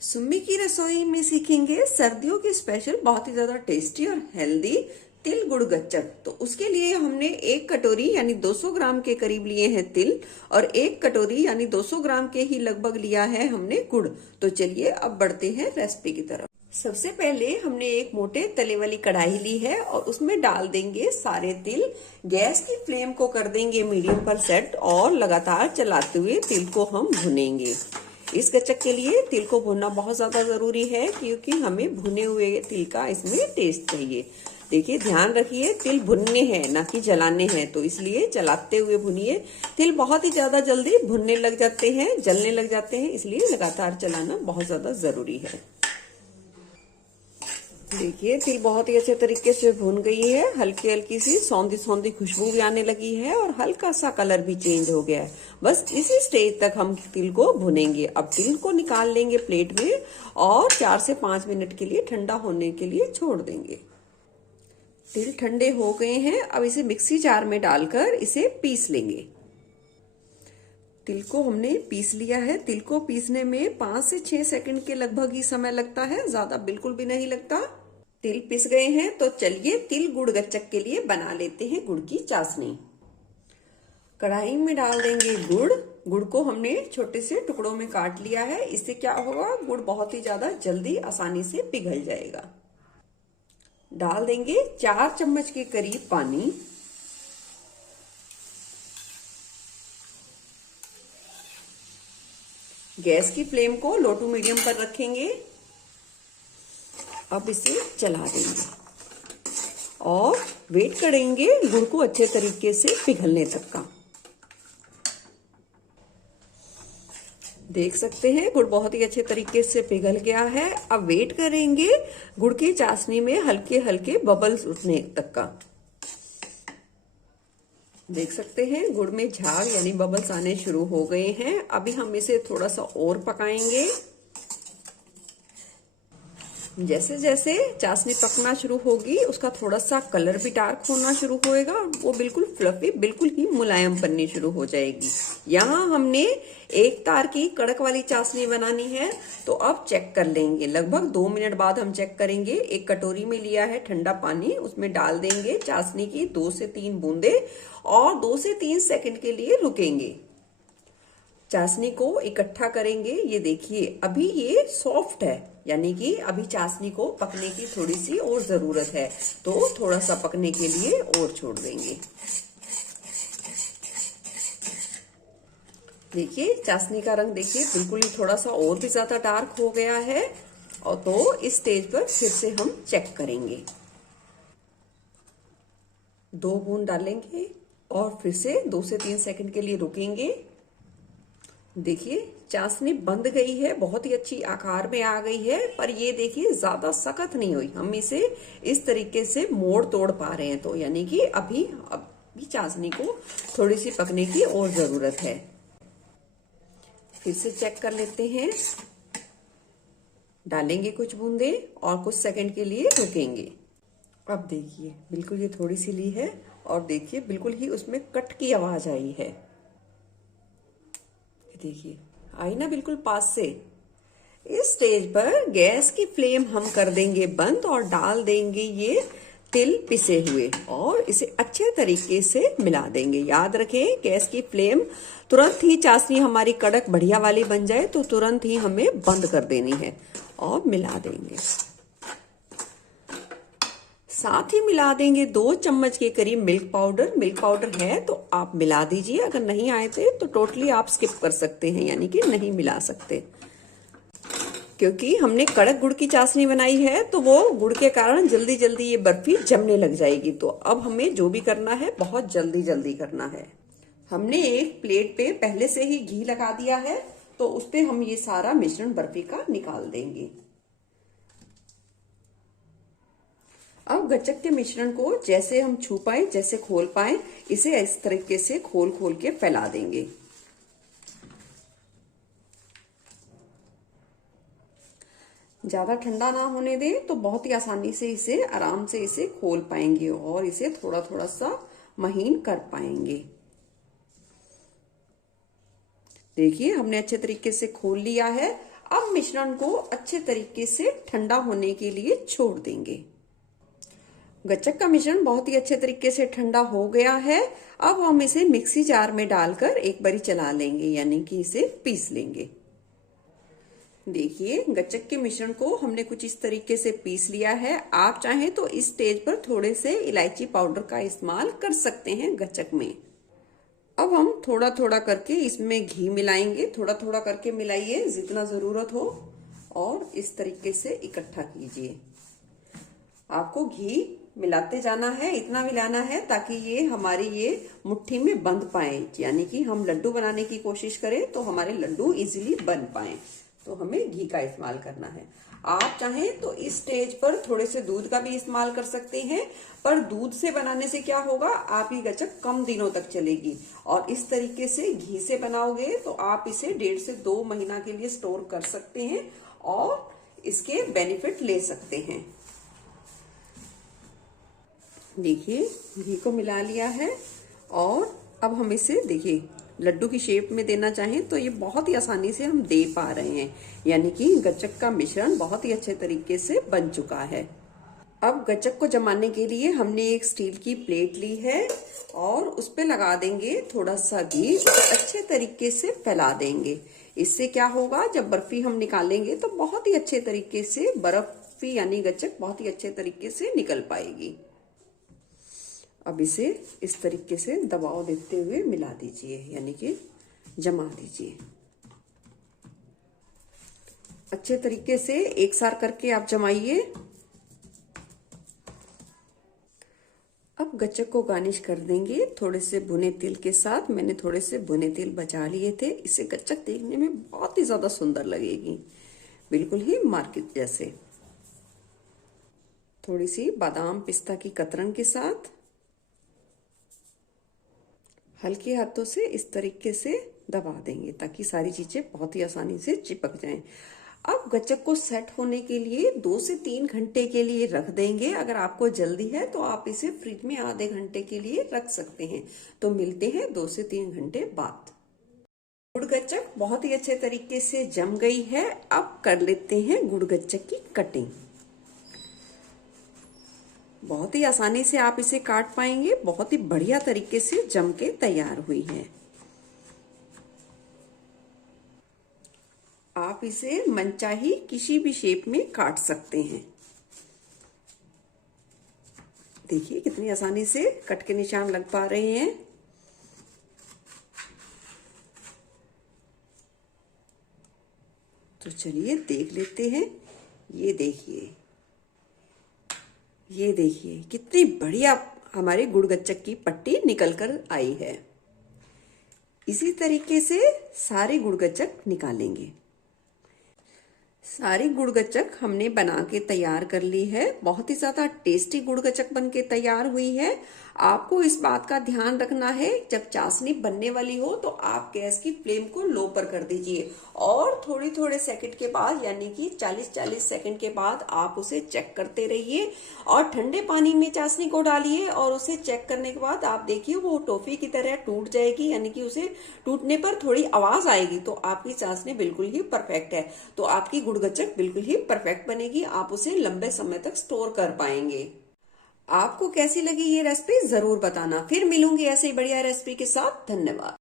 सुम्मी की रसोई में सीखेंगे सर्दियों के स्पेशल बहुत ही ज्यादा टेस्टी और हेल्दी तिल गुड़ गच्चक। तो उसके लिए हमने एक कटोरी यानी 200 ग्राम के करीब लिए हैं तिल और एक कटोरी यानी 200 ग्राम के ही लगभग लिया है हमने गुड़। तो चलिए अब बढ़ते हैं रेसिपी की तरफ। सबसे पहले हमने एक मोटे तले वाली कढ़ाई ली है और उसमें डाल देंगे सारे तिल। गैस की फ्लेम को कर देंगे मीडियम पर सेट और लगातार चलाते हुए तिल को हम भुनेंगे। इस गच्चक के लिए तिल को भुनना बहुत ज्यादा जरूरी है क्योंकि हमें भुने हुए तिल का इसमें टेस्ट चाहिए। देखिए ध्यान रखिए तिल भुनने हैं ना कि जलाने हैं, तो इसलिए चलाते हुए भुनिए। तिल बहुत ही ज्यादा जल्दी भुनने लग जाते हैं, जलने लग जाते हैं, इसलिए लगातार चलाना बहुत ज्यादा जरूरी है। देखिए तिल बहुत ही अच्छे तरीके से भुन गई है, हल्की हल्की सी सौंधी सौंधी खुशबू भी आने लगी है और हल्का सा कलर भी चेंज हो गया है। बस इसी स्टेज तक हम तिल को भुनेंगे। अब तिल को निकाल लेंगे प्लेट में और 4 से 5 मिनट के लिए ठंडा होने के लिए छोड़ देंगे। तिल ठंडे हो गए हैं, अब इसे मिक्सी जार में डालकर इसे पीस लेंगे। तिल को हमने पीस लिया है। तिल को पीसने में 5 से 6 सेकंड के लगभग ही समय लगता है, ज्यादा बिल्कुल भी नहीं लगता। तिल पिस गए हैं तो चलिए तिल गुड़ गच्चक के लिए बना लेते हैं गुड़ की चाशनी। कढ़ाई में डाल देंगे गुड़। गुड़ को हमने छोटे से टुकड़ों में काट लिया है। इससे क्या होगा, गुड़ बहुत ही ज्यादा जल्दी आसानी से पिघल जाएगा। डाल देंगे 4 चम्मच के करीब पानी। गैस की फ्लेम को लो टू मीडियम पर रखेंगे। अब इसे चला देंगे और वेट करेंगे गुड़ को अच्छे तरीके से पिघलने तक का। देख सकते हैं गुड़ बहुत ही अच्छे तरीके से पिघल गया है। अब वेट करेंगे गुड़ की चाशनी में हल्के हल्के बबल्स उठने तक का। देख सकते हैं गुड़ में झाग यानी बबल्स आने शुरू हो गए हैं। अभी हम इसे थोड़ा सा और पकाएंगे। जैसे जैसे चाशनी पकना शुरू होगी उसका थोड़ा सा कलर भी डार्क होना शुरू होएगा, वो बिल्कुल फ्लफी बिल्कुल ही मुलायम बननी शुरू हो जाएगी। यहाँ हमने एक तार की कड़क वाली चाशनी बनानी है, तो अब चेक कर लेंगे। लगभग 2 मिनट बाद हम चेक करेंगे। एक कटोरी में लिया है ठंडा पानी, उसमें डाल देंगे चाशनी की 2 से 3 बूंदे और 2 से 3 सेकंड के लिए रुकेंगे। चाशनी को इकट्ठा करेंगे। ये देखिए अभी ये सॉफ्ट है, यानी कि अभी चाशनी को पकने की थोड़ी सी और जरूरत है, तो थोड़ा सा पकने के लिए और छोड़ देंगे। देखिए चाशनी का रंग देखिए बिल्कुल ही थोड़ा सा और भी ज्यादा डार्क हो गया है, और तो इस स्टेज पर फिर से हम चेक करेंगे। 2 बूंद डालेंगे और फिर से 2 से 3 सेकंड के लिए रुकेंगे। देखिए चाशनी बंध गई है, बहुत ही अच्छी आकार में आ गई है, पर ये देखिए ज्यादा सख्त नहीं हुई। हम इसे इस तरीके से मोड़ तोड़ पा रहे हैं, तो यानी कि अभी चाशनी को थोड़ी सी पकने की और जरूरत है। फिर से चेक कर लेते हैं। डालेंगे कुछ बूंदे और कुछ सेकंड के लिए रुकेंगे। अब देखिए बिल्कुल ये थोड़ी सी ली है और देखिए बिल्कुल ही उसमें कट की आवाज आई है। देखिए आई ना बिल्कुल पास से। इस स्टेज पर गैस की फ्लेम हम कर देंगे बंद और डाल देंगे ये तिल पिसे हुए और इसे अच्छे तरीके से मिला देंगे। याद रखें गैस की फ्लेम तुरंत ही चाशनी हमारी कड़क बढ़िया वाली बन जाए तो तुरंत ही हमें बंद कर देनी है और मिला देंगे। साथ ही मिला देंगे 2 चम्मच के करीब मिल्क पाउडर। मिल्क पाउडर है तो आप मिला दीजिए, अगर नहीं आए थे तो टोटली आप स्किप कर सकते हैं, यानी कि नहीं मिला सकते। क्योंकि हमने कड़क गुड़ की चाशनी बनाई है तो वो गुड़ के कारण जल्दी जल्दी ये बर्फी जमने लग जाएगी। तो अब हमें जो भी करना है बहुत जल्दी जल्दी करना है। हमने एक प्लेट पे पहले से ही घी लगा दिया है, तो उस पे हम ये सारा मिश्रण बर्फी का निकाल देंगे। अब गच्चक के मिश्रण को जैसे हम छू पाए, जैसे खोल पाए, इसे इस तरीके से खोल खोल के फैला देंगे। ज्यादा ठंडा ना होने दें तो बहुत ही आसानी से इसे आराम से इसे खोल पाएंगे और इसे थोड़ा थोड़ा सा महीन कर पाएंगे। देखिए हमने अच्छे तरीके से खोल लिया है। अब मिश्रण को अच्छे तरीके से ठंडा होने के लिए छोड़ देंगे। गच्चक का मिश्रण बहुत ही अच्छे तरीके से ठंडा हो गया है। अब हम इसे मिक्सी जार में डालकर एक बारी चला लेंगे, यानी कि इसे पीस लेंगे। देखिए, गच्चक के मिश्रण को हमने कुछ इस तरीके से पीस लिया है। आप चाहें तो इस स्टेज पर थोड़े से इलायची पाउडर का इस्तेमाल कर सकते हैं गच्चक में। अब हम थोड़ा थोड़ा करके इसमें घी मिलाएंगे। थोड़ा थोड़ा करके मिलाइए जितना जरूरत हो, और इस तरीके से इकट्ठा कीजिए। आपको घी मिलाते जाना है, इतना मिलाना है ताकि ये हमारी ये मुट्ठी में बंध पाए, यानी कि हम लड्डू बनाने की कोशिश करें तो हमारे लड्डू इजीली बन पाए। तो हमें घी का इस्तेमाल करना है। आप चाहें तो इस स्टेज पर थोड़े से दूध का भी इस्तेमाल कर सकते हैं, पर दूध से बनाने से क्या होगा, आपकी गच्चक कम दिनों तक चलेगी। और इस तरीके से घी से बनाओगे तो आप इसे 1.5 से 2 महीना के लिए स्टोर कर सकते हैं और इसके बेनिफिट ले सकते हैं। देखिए, घी को मिला लिया है और अब हम इसे देखिए लड्डू की शेप में देना चाहें तो ये बहुत ही आसानी से हम दे पा रहे हैं, यानी कि गच्चक का मिश्रण बहुत ही अच्छे तरीके से बन चुका है। अब गच्चक को जमाने के लिए हमने एक स्टील की प्लेट ली है और उस पे लगा देंगे थोड़ा सा घी, अच्छे तरीके से फैला देंगे। इससे क्या होगा, जब बर्फी हम निकालेंगे तो बहुत ही अच्छे तरीके से बर्फी यानी गच्चक बहुत ही अच्छे तरीके से निकल पाएगी। अब इसे इस तरीके से दबाव देते हुए मिला दीजिए, यानी कि जमा दीजिए। अच्छे तरीके से एक साथ करके आप जमाइए। अब गच्चक को गार्निश कर देंगे थोड़े से भुने तिल के साथ। मैंने थोड़े से भुने तिल बचा लिए थे, इससे गच्चक देखने में बहुत ही ज्यादा सुंदर लगेगी, बिल्कुल ही मार्केट जैसे। थोड़ी सी बादाम पिस्ता की कतरन के साथ हल्के हाथों से इस तरीके से दबा देंगे ताकि सारी चीजें बहुत ही आसानी से चिपक जाएं। अब गच्चक को सेट होने के लिए 2 से 3 घंटे के लिए रख देंगे। अगर आपको जल्दी है तो आप इसे फ्रिज में आधे घंटे के लिए रख सकते हैं। तो मिलते हैं 2 से 3 घंटे बाद। गुड़ गच्चक बहुत ही अच्छे तरीके से जम गई है। अब कर लेते हैं गुड़ गच्चक की कटिंग। बहुत ही आसानी से आप इसे काट पाएंगे, बहुत ही बढ़िया तरीके से जम के तैयार हुई है। आप इसे मनचाही किसी भी शेप में काट सकते हैं। देखिए कितनी आसानी से कट के निशान लग पा रहे हैं। तो चलिए देख लेते हैं। ये देखिए, ये देखिए कितनी बढ़िया हमारे गुड़ गच्चक की पट्टी निकल कर आई है। इसी तरीके से सारे गुड़ गच्चक निकालेंगे। सारी गुड़ गच्चक हमने बना के तैयार कर ली है। बहुत ही ज्यादा टेस्टी गुड़ गच्चक बन के तैयार हुई है। आपको इस बात का ध्यान रखना है, जब चाशनी बनने वाली हो तो आप गैस की फ्लेम को लो पर कर दीजिए और थोड़े सेकंड के बाद, यानी कि 40-40 सेकंड के बाद आप उसे चेक करते रहिए। और ठंडे पानी में चाशनी को डालिए और उसे चेक करने के बाद आप देखिए वो टॉफी की तरह टूट जाएगी, यानी कि उसे टूटने पर थोड़ी आवाज आएगी। तो आपकी चाशनी बिल्कुल ही परफेक्ट है। तो आपकी गुड़ गच्चक बिल्कुल ही परफेक्ट बनेगी। आप उसे लंबे समय तक स्टोर कर पाएंगे। आपको कैसी लगी ये रेसिपी जरूर बताना। फिर मिलूंगी ऐसे ही बढ़िया रेसिपी के साथ। धन्यवाद।